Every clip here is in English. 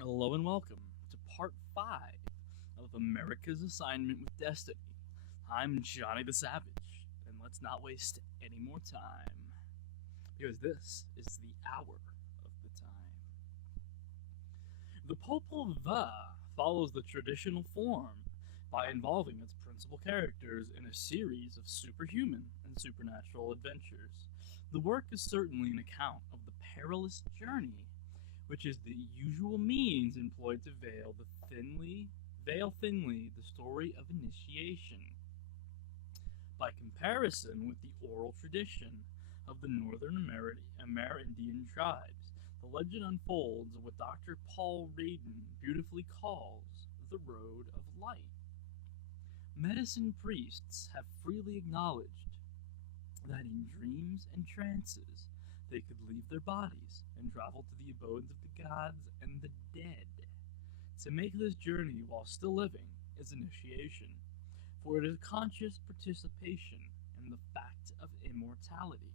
Hello and welcome to part 5 of America's Assignment with Destiny. I'm Johnny the Savage, and let's not waste any more time, because this is the hour of the time. The Popol Vuh follows the traditional form by involving its principal characters in a series of superhuman and supernatural adventures. The work is certainly an account of the perilous journey, which is the usual means employed to veil thinly the story of initiation. By comparison with the oral tradition of the Northern Amerindian tribes, the legend unfolds what Dr. Paul Radin beautifully calls the Road of Light. Medicine priests have freely acknowledged that in dreams and trances they could leave their bodies and travel to the abodes of the gods and the dead. To make this journey while still living is initiation, for it is conscious participation in the fact of immortality.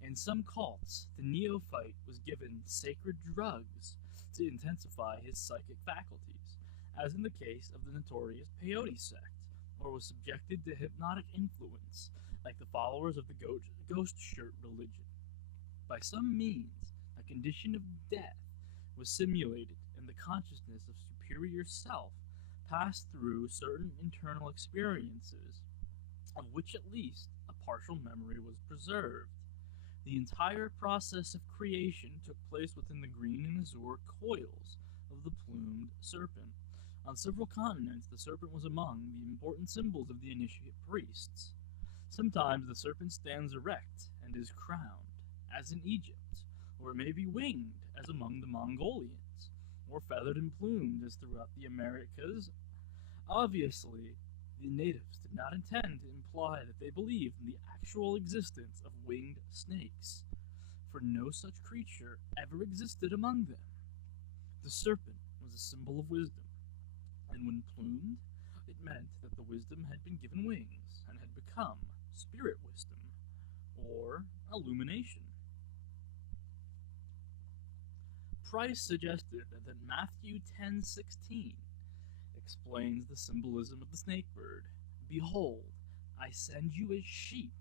In some cults, the neophyte was given sacred drugs to intensify his psychic faculties, as in the case of the notorious peyote sect, or was subjected to hypnotic influence, like the followers of the ghost shirt religion. By some means, a condition of death was simulated, and the consciousness of superior self passed through certain internal experiences, of which at least a partial memory was preserved. The entire process of creation took place within the green and azure coils of the plumed serpent. On several continents, the serpent was among the important symbols of the initiate priests. Sometimes the serpent stands erect and is crowned, as in Egypt, or it may be winged, as among the Mongolians, or feathered and plumed, as throughout the Americas. Obviously, the natives did not intend to imply that they believed in the actual existence of winged snakes, for no such creature ever existed among them. The serpent was a symbol of wisdom, and when plumed, it meant that the wisdom had been given wings and had become spirit wisdom, or illumination. Price suggested that Matthew 10:16 explains the symbolism of the snake bird. Behold, I send you as sheep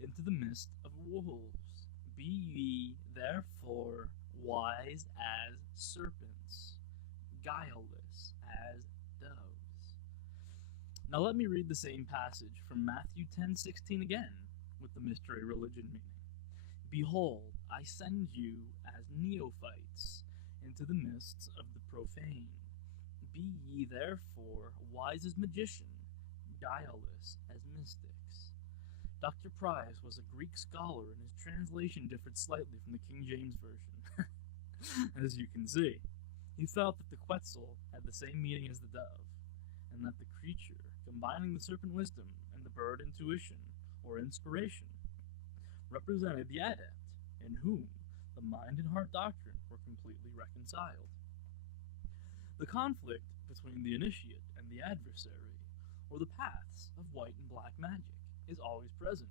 into the midst of wolves. Be ye therefore wise as serpents, guileless as doves. Now let me read the same passage from Matthew 10:16 again, with the mystery religion meaning. Behold, I send you as neophytes into the midst of the profane. Be ye therefore wise as magicians, guileless as mystics. Dr. Price was a Greek scholar, and his translation differed slightly from the King James Version. As you can see, he felt that the Quetzal had the same meaning as the dove, and that the creature, combining the serpent wisdom and the bird intuition, or inspiration, represented the adept, in whom the mind and heart doctrine were completely reconciled. The conflict between the initiate and the adversary, or the paths of white and black magic, is always present.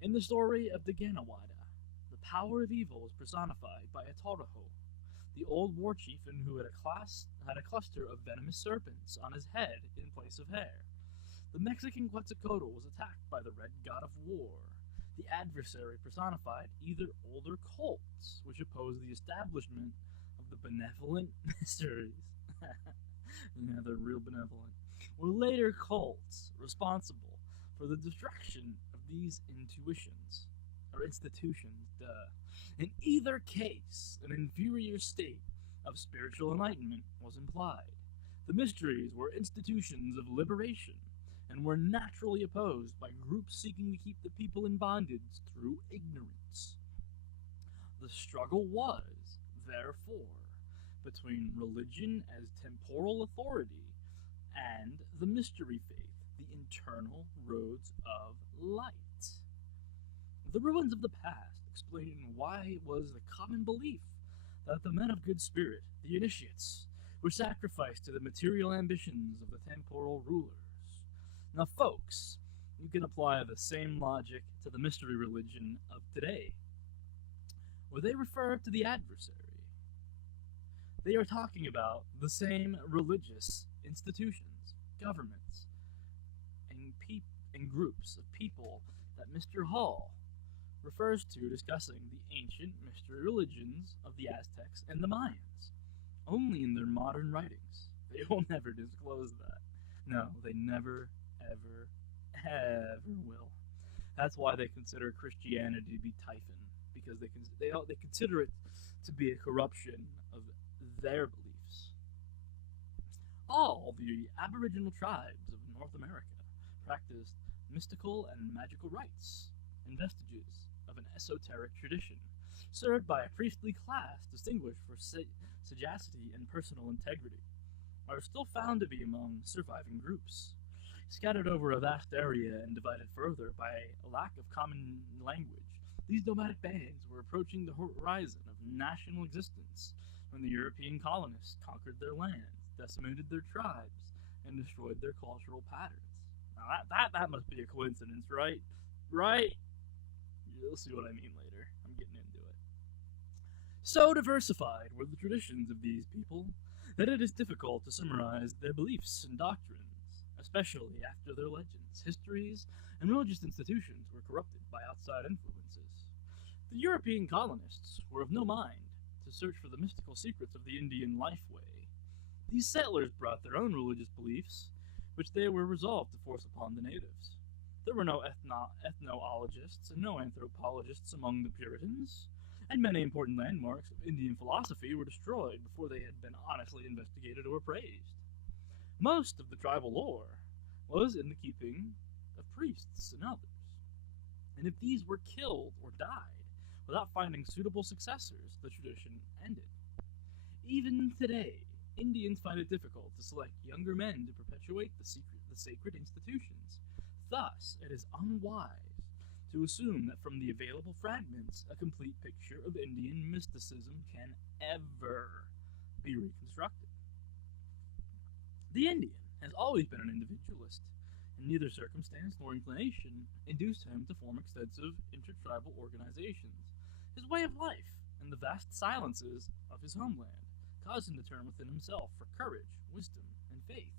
In the story of Daganowada, the power of evil was personified by a Toroho, the old war chieftain who had a cluster of venomous serpents on his head in place of hair. The Mexican Quetzalcoatl was attacked by the red god of war. The adversary personified either older cults, which opposed the establishment of the benevolent mysteries. Yeah, they're real benevolent. Or later cults responsible for the destruction of these intuitions, or institutions, duh. In either case, an inferior state of spiritual enlightenment was implied. The mysteries were institutions of liberation, and were naturally opposed by groups seeking to keep the people in bondage through ignorance. The struggle was, therefore, between religion as temporal authority and the mystery faith, the internal roads of light. The ruins of the past explain why it was the common belief that the men of good spirit, the initiates, were sacrificed to the material ambitions of the temporal rulers. Now, folks, you can apply the same logic to the mystery religion of today, where they refer to the adversary. They are talking about the same religious institutions, governments, and groups of people that Mr. Hall refers to discussing the ancient mystery religions of the Aztecs and the Mayans, only in their modern writings. They will never disclose that. No, they never, ever, ever will. That's why they consider Christianity to be Typhon, because they consider it to be a corruption of their beliefs. All the Aboriginal tribes of North America practiced mystical and magical rites and vestiges of an esoteric tradition, served by a priestly class distinguished for sagacity and personal integrity, are still found to be among surviving groups, scattered over a vast area and divided further by a lack of common language. These nomadic bands were approaching the horizon of national existence when the European colonists conquered their lands, decimated their tribes, and destroyed their cultural patterns. Now that must be a coincidence, right? Right? You'll see what I mean later. I'm getting into it. So diversified were the traditions of these people that it is difficult to summarize their beliefs and doctrines, especially after their legends, histories, and religious institutions were corrupted by outside influences. The European colonists were of no mind to search for the mystical secrets of the Indian lifeway. These settlers brought their own religious beliefs, which they were resolved to force upon the natives. There were no ethnologists and no anthropologists among the Puritans, and many important landmarks of Indian philosophy were destroyed before they had been honestly investigated or appraised. Most of the tribal lore was in the keeping of priests and elders, and if these were killed or died without finding suitable successors, the tradition ended. Even today, Indians find it difficult to select younger men to perpetuate the sacred institutions. Thus, it is unwise to assume that from the available fragments a complete picture of Indian mysticism can ever be reconstructed. The Indian has always been an individualist, and neither circumstance nor inclination induced him to form extensive intertribal organizations. His way of life and the vast silences of his homeland caused him to turn within himself for courage, wisdom, and faith.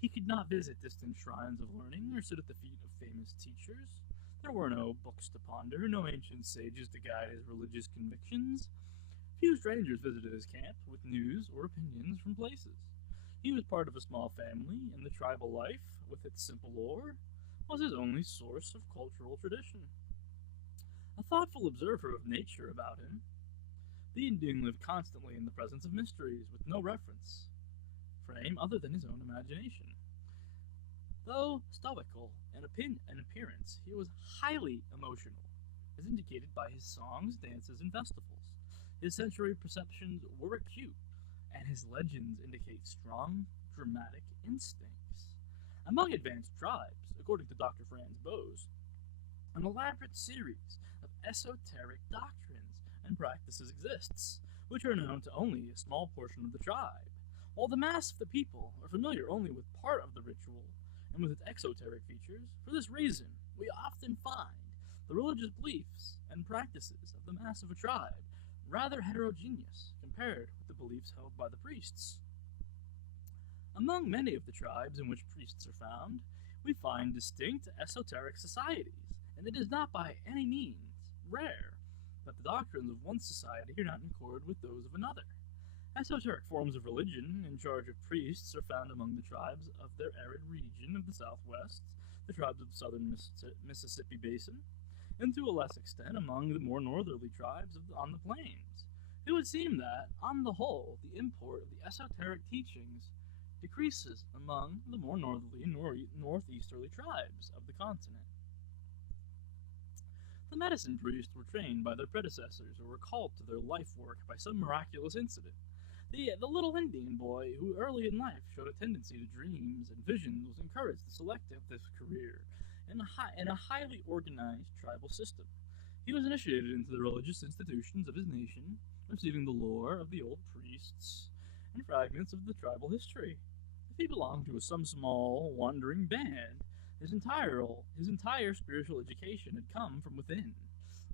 He could not visit distant shrines of learning or sit at the feet of famous teachers. There were no books to ponder, no ancient sages to guide his religious convictions. Few strangers visited his camp with news or opinions from places. He was part of a small family, and the tribal life, with its simple lore, was his only source of cultural tradition. A thoughtful observer of nature about him, the Indian lived constantly in the presence of mysteries, with no reference frame other than his own imagination. Though stoical in appearance, he was highly emotional, as indicated by his songs, dances, and festivals. His sensory perceptions were acute, and his legends indicate strong, dramatic instincts. Among advanced tribes, according to Dr. Franz Boas, an elaborate series of esoteric doctrines and practices exists, which are known to only a small portion of the tribe, while the mass of the people are familiar only with part of the ritual and with its exoteric features. For this reason, we often find the religious beliefs and practices of the mass of a tribe rather heterogeneous compared with the beliefs held by the priests. Among many of the tribes in which priests are found, we find distinct esoteric societies, and it is not by any means rare that the doctrines of one society are not in accord with those of another. Esoteric forms of religion in charge of priests are found among the tribes of their arid region of the Southwest, the tribes of the southern Mississippi Basin, and to a less extent among the more northerly tribes on the plains. It would seem that, on the whole, the import of the esoteric teachings decreases among the more northerly and northeasterly tribes of the continent. The medicine priests were trained by their predecessors or were called to their life work by some miraculous incident. The little Indian boy who early in life showed a tendency to dreams and visions was encouraged to select this career in a highly organized tribal system. He was initiated into the religious institutions of his nation, receiving the lore of the old priests and fragments of the tribal history. If he belonged to some small, wandering band, his entire spiritual education had come from within,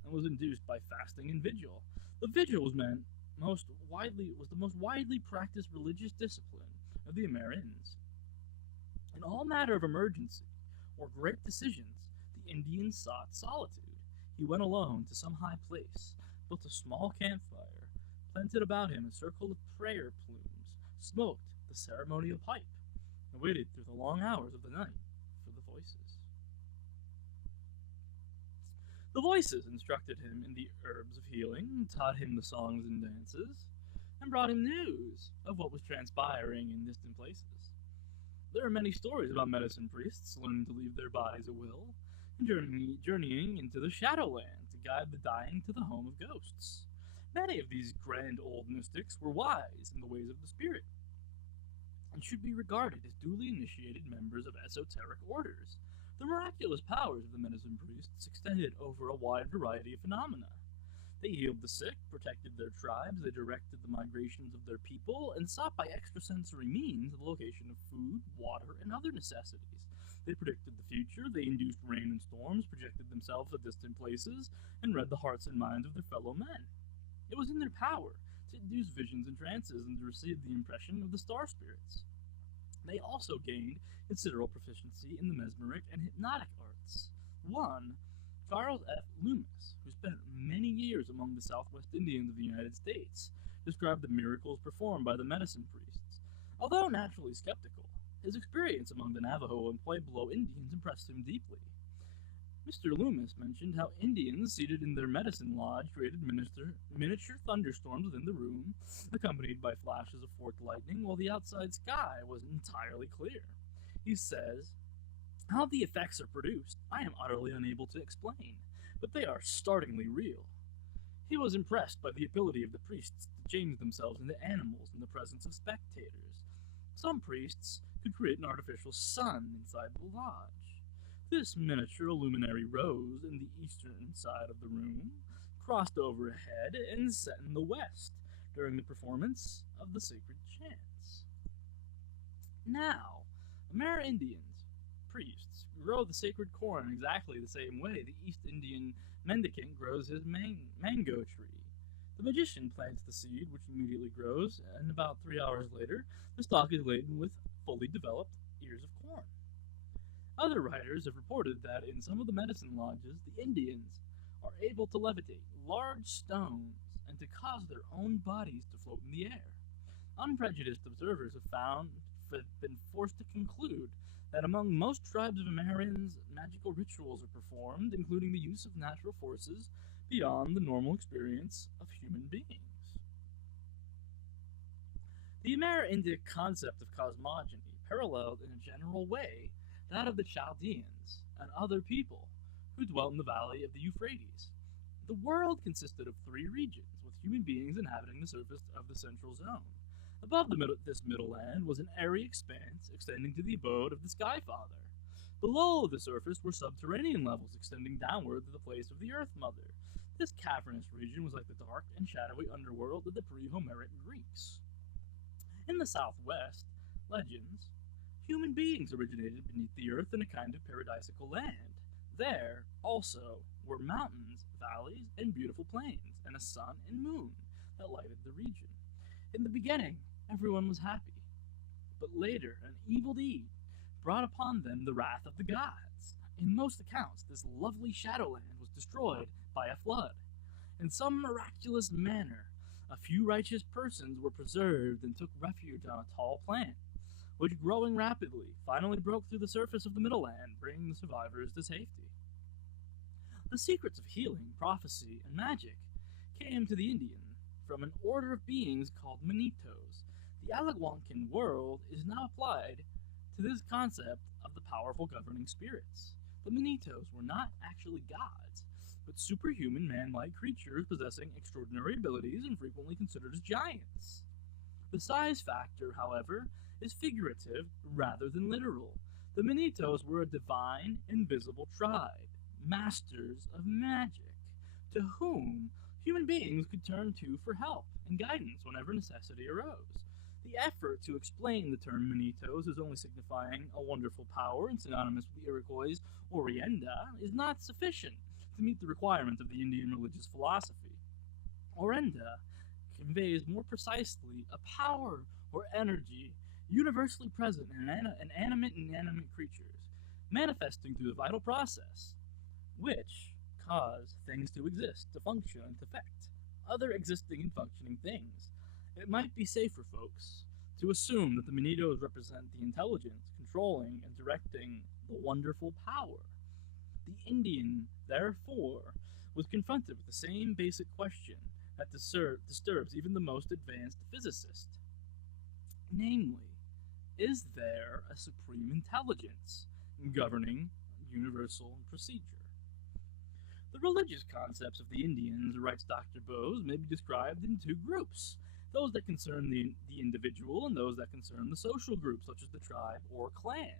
and was induced by fasting and vigil. The vigil was meant most the most widely practiced religious discipline of the Americans. In all matter of emergency or great decisions, the Indian sought solitude. He went alone to some high place, built a small campfire, planted about him a circle of prayer plumes, smoked the ceremonial pipe, and waited through the long hours of the night for the voices. The voices instructed him in the herbs of healing, taught him the songs and dances, and brought him news of what was transpiring in distant places. There are many stories about medicine priests learning to leave their bodies at will, and journeying into the Shadowland to guide the dying to the home of ghosts. Many of these grand old mystics were wise in the ways of the spirit, and should be regarded as duly initiated members of esoteric orders. The miraculous powers of the medicine priests extended over a wide variety of phenomena. They healed the sick, protected their tribes, they directed the migrations of their people, and sought by extrasensory means the location of food, water, and other necessities. They predicted the future, they induced rain and storms, projected themselves at distant places, and read the hearts and minds of their fellow men. It was in their power to induce visions and trances and to receive the impression of the star spirits. They also gained considerable proficiency in the mesmeric and hypnotic arts. One, Charles F. Loomis, who spent many years among the Southwest Indians of the United States, described the miracles performed by the medicine priests. Although naturally skeptical, his experience among the Navajo and Pueblo Indians impressed him deeply. Mr. Loomis mentioned how Indians seated in their medicine lodge created miniature thunderstorms within the room, accompanied by flashes of forked lightning, while the outside sky was entirely clear. He says, "How the effects are produced, I am utterly unable to explain, but they are startlingly real." He was impressed by the ability of the priests to change themselves into animals in the presence of spectators. Some priests could create an artificial sun inside the lodge. This miniature luminary rose in the eastern side of the room, crossed overhead, and set in the west during the performance of the sacred chants. Now, Amerindians, priests, grow the sacred corn exactly the same way the East Indian mendicant grows his mango tree. The magician plants the seed, which immediately grows, and about 3 hours later, the stalk is laden with fully developed ears of corn. Other writers have reported that in some of the medicine lodges, the Indians are able to levitate large stones and to cause their own bodies to float in the air. Unprejudiced observers have been forced to conclude that among most tribes of Americans, magical rituals are performed, including the use of natural forces beyond the normal experience of human beings. The Amerindic concept of cosmogony paralleled in a general way that of the Chaldeans and other people who dwelt in the valley of the Euphrates. The world consisted of 3 regions, with human beings inhabiting the surface of the central zone. Above this middle land was an airy expanse extending to the abode of the Sky Father. Below the surface were subterranean levels extending downward to the place of the Earth Mother. This cavernous region was like the dark and shadowy underworld of the pre-Homeric Greeks. In the southwest, legends, human beings originated beneath the earth in a kind of paradisical land. There, also, were mountains, valleys, and beautiful plains, and a sun and moon that lighted the region. In the beginning, everyone was happy, but later an evil deed brought upon them the wrath of the gods. In most accounts, this lovely Shadowland was destroyed by a flood. In some miraculous manner, a few righteous persons were preserved and took refuge on a tall plant, which, growing rapidly, finally broke through the surface of the Middle Land, bringing the survivors to safety. The secrets of healing, prophecy, and magic came to the Indian from an order of beings called Manitos. The Algonquin world is now applied to this concept of the powerful governing spirits. The Manitos were not actually gods, but superhuman man-like creatures possessing extraordinary abilities and frequently considered as giants. The size factor, however, is figurative rather than literal. The Manitos were a divine, invisible tribe, masters of magic, to whom human beings could turn to for help and guidance whenever necessity arose. The effort to explain the term Manitos as only signifying a wonderful power and synonymous with the Iroquois' Orienda is not sufficient to meet the requirements of the Indian religious philosophy. Orienda conveys more precisely a power or energy universally present in animate and inanimate creatures, manifesting through the vital process, which cause things to exist, to function, and to affect other existing and functioning things. It might be safer, folks, to assume that the Manitos represent the intelligence controlling and directing the wonderful power. The Indian, therefore, was confronted with the same basic question that disturbs even the most advanced physicist. Namely, is there a supreme intelligence governing universal procedure? The religious concepts of the Indians, writes Dr. Bose, may be described in two groups: those that concern the individual and those that concern the social group, such as the tribe or clan.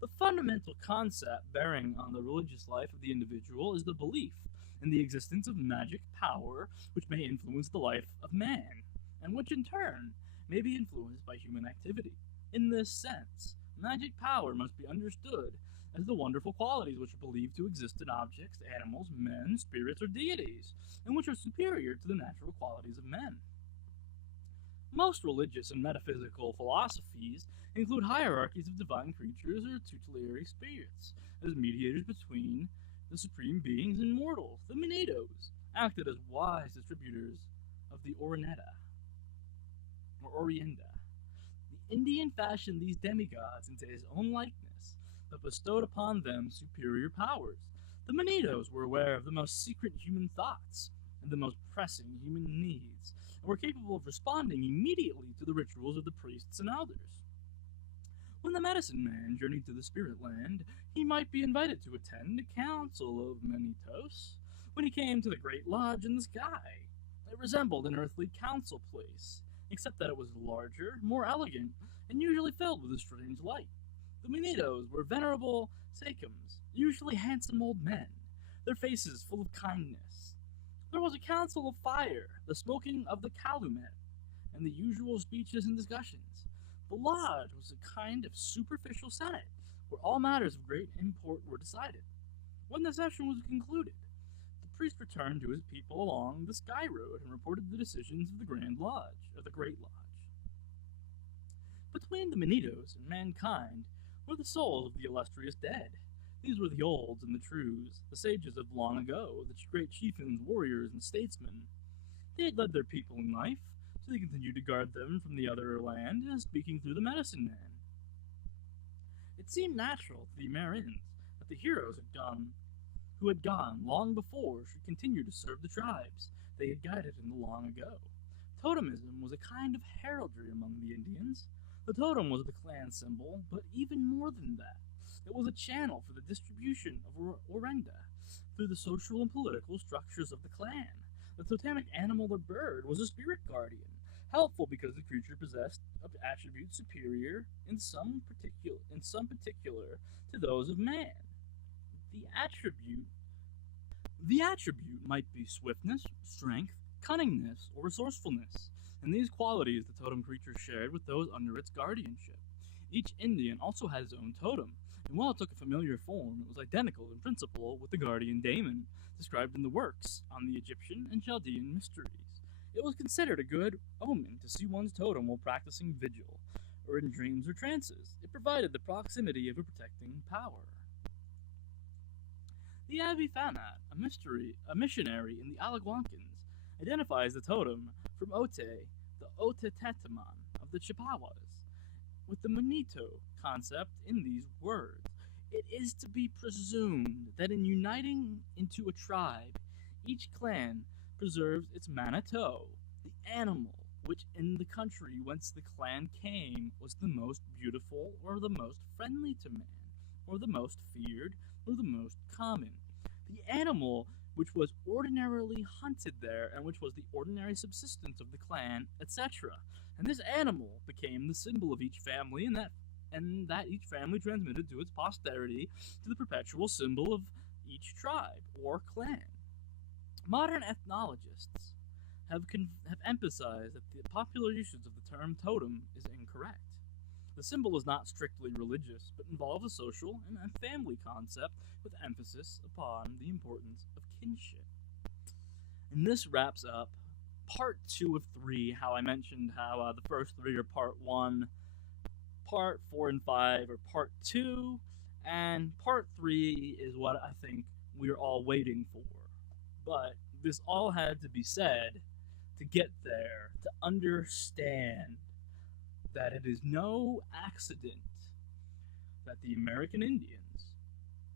The fundamental concept bearing on the religious life of the individual is the belief in the existence of magic power which may influence the life of man, and which in turn may be influenced by human activity. In this sense, magic power must be understood as the wonderful qualities which are believed to exist in objects, animals, men, spirits, or deities, and which are superior to the natural qualities of men. Most religious and metaphysical philosophies include hierarchies of divine creatures or tutelary spirits as mediators between the supreme beings and mortals. The Manitos acted as wise distributors of the Orienta. The Indian fashioned these demigods into his own likeness, but bestowed upon them superior powers. The Manitos were aware of the most secret human thoughts and the most pressing human needs, and were capable of responding immediately to the rituals of the priests and elders. When the medicine man journeyed to the spirit land, he might be invited to attend a council of Manitos. When he came to the great lodge in the sky, it resembled an earthly council place, except that it was larger, more elegant, and usually filled with a strange light. The Manitos were venerable sachems, usually handsome old men, their faces full of kindness. There was a council of fire, the smoking of the calumet, and the usual speeches and discussions. The lodge was a kind of superficial senate, where all matters of great import were decided. When the session was concluded, the priest returned to his people along the sky road and reported the decisions of the Grand Lodge, or the Great Lodge. Between the Manitos and mankind were the souls of the illustrious dead. These were the olds and the trues, the sages of long ago, the great chieftains, warriors, and statesmen. They had led their people in life, so they continued to guard them from the other land, speaking through the medicine man. It seemed natural to the Amerins that the heroes who had gone long before should continue to serve the tribes they had guided in the long ago. Totemism was a kind of heraldry among the Indians. The totem was the clan symbol, but even more than that, it was a channel for the distribution of Orienta through the social and political structures of the clan. The totemic animal or bird was a spirit guardian, helpful because the creature possessed attributes superior in some particular to those of man. The attribute might be swiftness, strength, cunningness, or resourcefulness, and these qualities the totem creature shared with those under its guardianship. Each Indian also had his own totem, and while it took a familiar form, it was identical in principle with the guardian daemon described in the works on the Egyptian and Chaldean mysteries. It was considered a good omen to see one's totem while practicing vigil, or in dreams or trances. It provided the proximity of a protecting power. The Avi Fanat, a missionary in the Algonquins, identifies the totem from Ote, the Otetetaman of the Chippewas, with the Manito concept in these words. It is to be presumed that in uniting into a tribe, each clan preserves its Manito, the animal which in the country whence the clan came was the most beautiful or the most friendly to man, or the most feared or the most common. The animal which was ordinarily hunted there and which was the ordinary subsistence of the clan, etc. And this animal became the symbol of each family, and that each family transmitted to its posterity to the perpetual symbol of each tribe or clan. Modern ethnologists have emphasized that the popular usage of the term totem is incorrect. The symbol is not strictly religious, but involves a social and a family concept with emphasis upon the importance of kinship. And this wraps up part 2 of 3, how I mentioned how the first 3 are part 1, part 4 and 5 are part 2, and part 3 is what I think we're all waiting for. But this all had to be said to get there, to understand that it is no accident that the American Indians,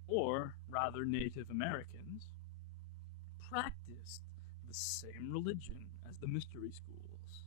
or rather Native Americans, practiced the same religion as the mystery schools.